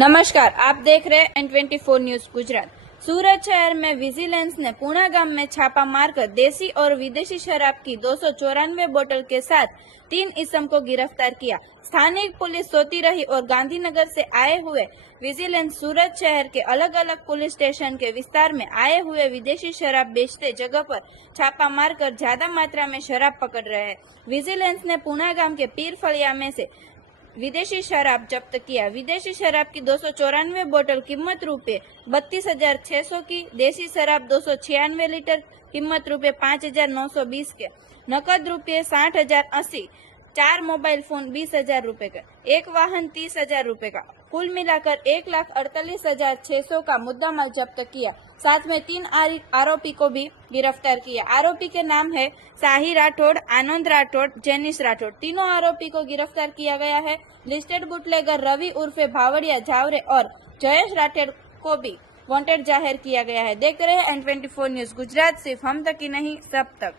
नमस्कार, आप देख रहे हैं N24 न्यूज गुजरात। सूरत शहर में विजिलेंस ने पूना गांव में छापा मारकर देसी और विदेशी शराब की 294 बोतल के साथ 3 इस्म को गिरफ्तार किया। स्थानिक पुलिस सोती रही और गांधीनगर से आए हुए विजिलेंस सूरत शहर के अलग अलग पुलिस स्टेशन के विस्तार में आए हुए विदेशी शराब बेचते जगह पर छापा मारकर ज्यादा मात्रा में शराब पकड़ रहे हैं। विजिलेंस ने पूना गांव के पीर फलिया में से विदेशी शराब जब्त किया। विदेशी शराब की 294 बोतल कीमत रुपये 32,600 की, देसी शराब 296 लीटर कीमत रुपये 5,920 के, नकद रुपये 60,080, 4 मोबाइल फोन 20,000 रुपए का, एक वाहन 30,000 रुपए का, कुल मिलाकर 1,48,600 का मुद्दामाल जब्त किया। साथ में 3 आरोपी को भी गिरफ्तार किया। आरोपी के नाम है साही राठौड़, आनंद राठौड़, जेनिस राठौड़। तीनों आरोपी को गिरफ्तार किया गया है। लिस्टेड बुटलेगर रवि उर्फे भावड़िया झावरे और जयेश राठौड़ को भी वांटेड जाहिर किया गया है। देख रहे हैं N24 न्यूज गुजरात, सिर्फ हम तक ही नहीं सब तक।